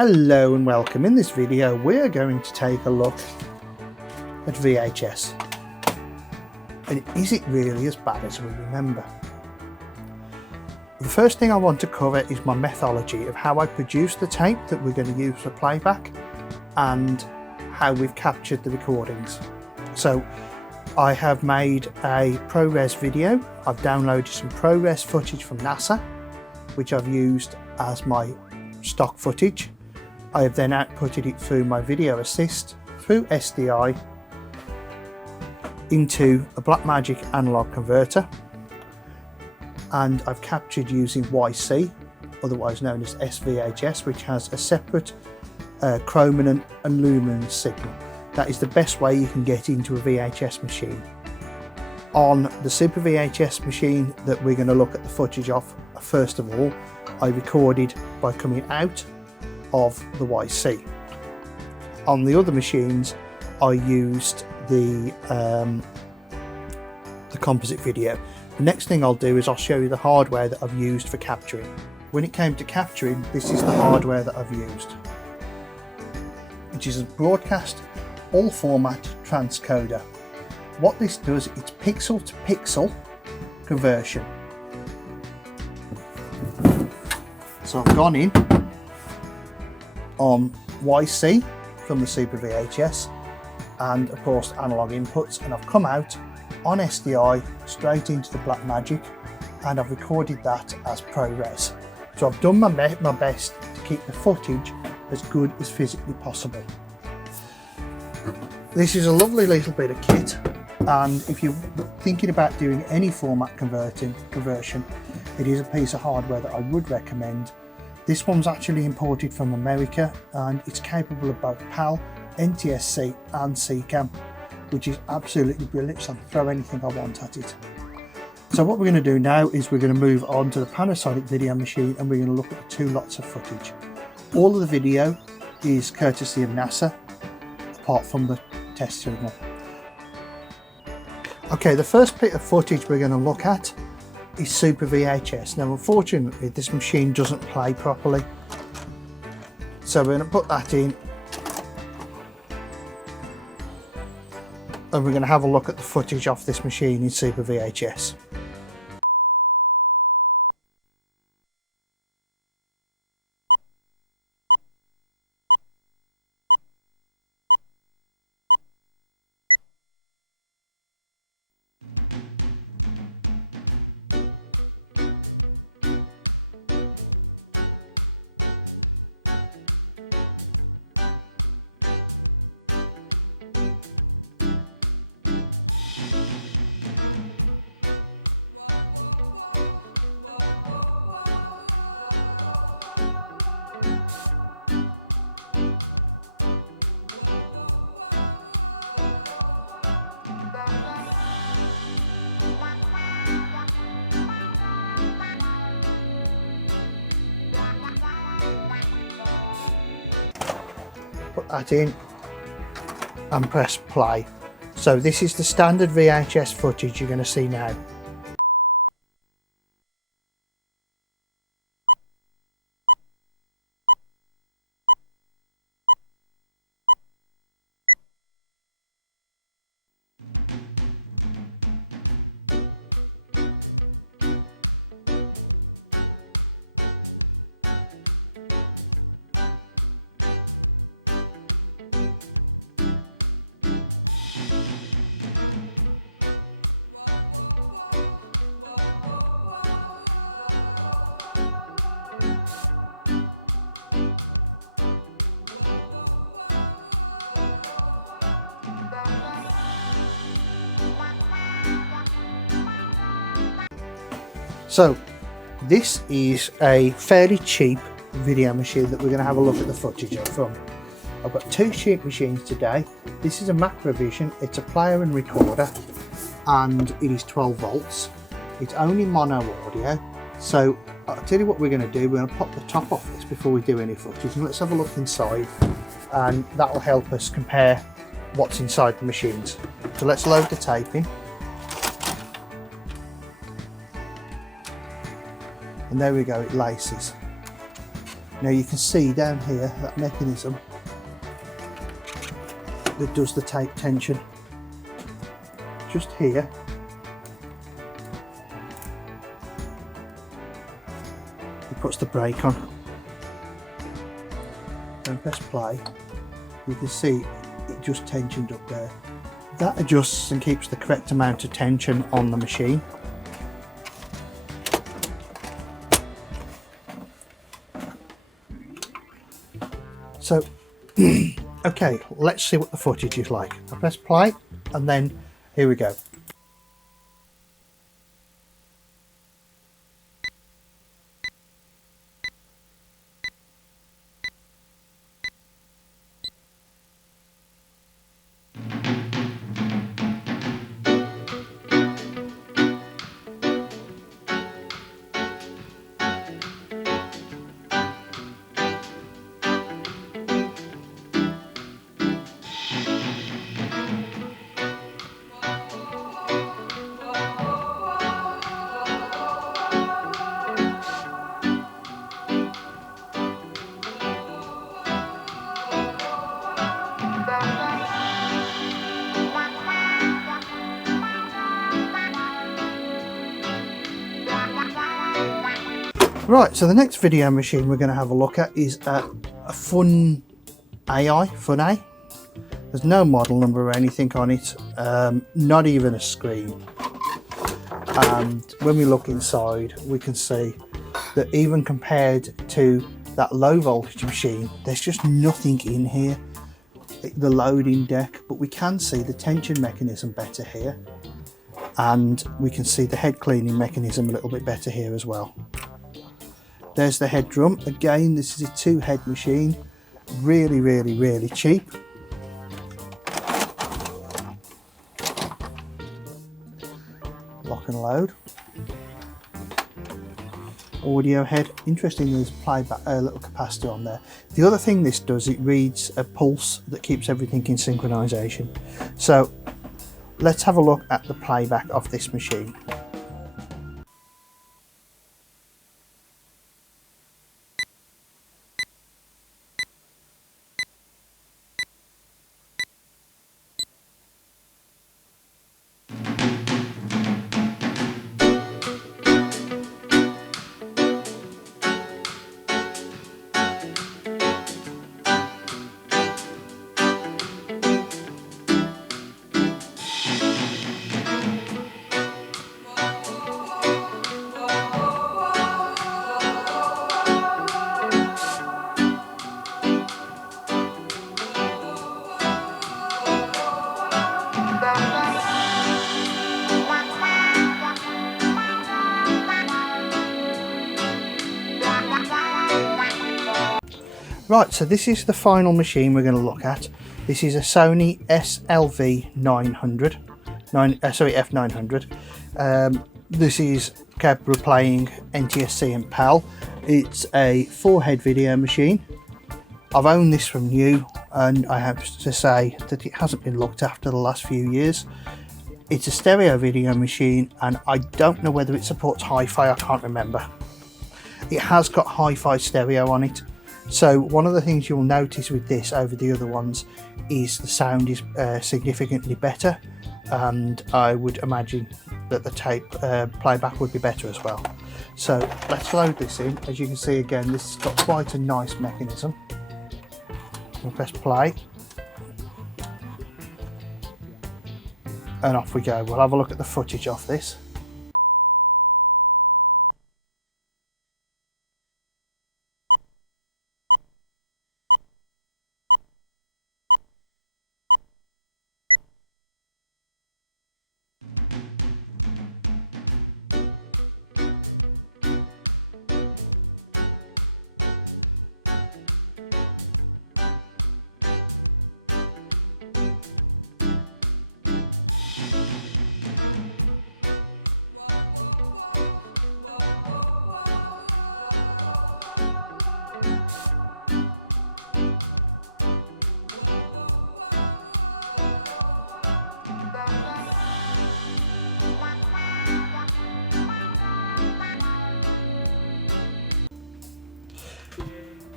Hello and welcome. In this video we're going to take a look at VHS, and is it really as bad as we remember? The first thing I want to cover is my methodology of how I produce the tape that we're going to use for playback and how we've captured the recordings. So I have made a ProRes video. I've downloaded some ProRes footage from NASA which I've used as my stock footage. I have then outputted it through my video assist through SDI into a Blackmagic analog converter, and I've captured using YC, otherwise known as SVHS, which has a separate chrominance and luminance signal. That is the best way you can get into a VHS machine. On the Super VHS machine that we're going to look at the footage of, first of all, I recorded by coming out of the YC. On the other machines I used the composite video. The next thing I'll do is I'll show you the hardware that I've used for capturing. When it came to capturing, this is the hardware that I've used, which is a broadcast all format transcoder. What this does, it's pixel to pixel conversion. So I've gone in on YC from the Super VHS and of course analog inputs, and I've come out on SDI straight into the Blackmagic and I've recorded that as ProRes. So I've done my best to keep the footage as good as physically possible. This is a lovely little bit of kit, and if you're thinking about doing any format conversion, it is a piece of hardware that I would recommend. This one's actually imported from America and it's capable of both PAL, NTSC and CCAM, which is absolutely brilliant, so I can throw anything I want at it. So what we're going to do now is we're going to move on to the Panasonic video machine and we're going to look at the two lots of footage. All of the video is courtesy of NASA, apart from the test signal. Okay, the first bit of footage we're going to look at is Super VHS. Now unfortunately this machine doesn't play properly, so we're going to put that in and we're going to have a look at the footage off this machine in Super VHS. Put that in and press play. So this is the standard VHS footage you're going to see now. So this is a fairly cheap video machine that we're going to have a look at the footage from. I've got two cheap machines today. This is a Macrovision, it's a player and recorder, and it is 12 volts. It's only mono audio, so I'll tell you what we're going to do. We're going to pop the top off this before we do any footage, and let's have a look inside, and that will help us compare what's inside the machines. So let's load the tape in. And there we go, it laces. Now you can see down here that mechanism that does the tape tension. Just here. It puts the brake on. Then press play. You can see it just tensioned up there. That adjusts and keeps the correct amount of tension on the machine. So, okay, let's see what the footage is like. I press play and then here we go. Right, so the next video machine we're going to have a look at is a Funai. There's no model number or anything on it, not even a screen. And when we look inside, we can see that even compared to that low voltage machine, there's just nothing in here. The loading deck, but we can see the tension mechanism better here, and we can see the head cleaning mechanism a little bit better here as well. There's the head drum. Again, this is a 2-head machine, really cheap. Lock and load. Audio head. Interesting, there's a little capacitor on there. The other thing this does, it reads a pulse that keeps everything in synchronization. So let's have a look at the playback of this machine. Right, so this is the final machine we're going to look at. This is a Sony SLV900, F900. This is capable of playing NTSC and PAL. It's a 4-head video machine. I've owned this from new, and I have to say that it hasn't been looked after the last few years. It's a stereo video machine, and I don't know whether it supports hi-fi, I can't remember. It has got hi-fi stereo on it. So one of the things you'll notice with this over the other ones is the sound is significantly better, and I would imagine that the tape playback would be better as well. So let's load this in. As you can see, again, this has got quite a nice mechanism. We'll press play and off we go. We'll have a look at the footage of this.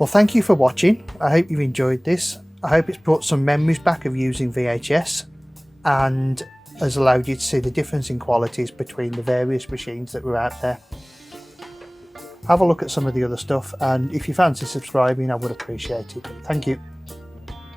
Well, thank you for watching. I hope you've enjoyed this. I hope it's brought some memories back of using VHS and has allowed you to see the difference in qualities between the various machines that were out there. Have a look at some of the other stuff, and if you fancy subscribing, I would appreciate it. Thank you.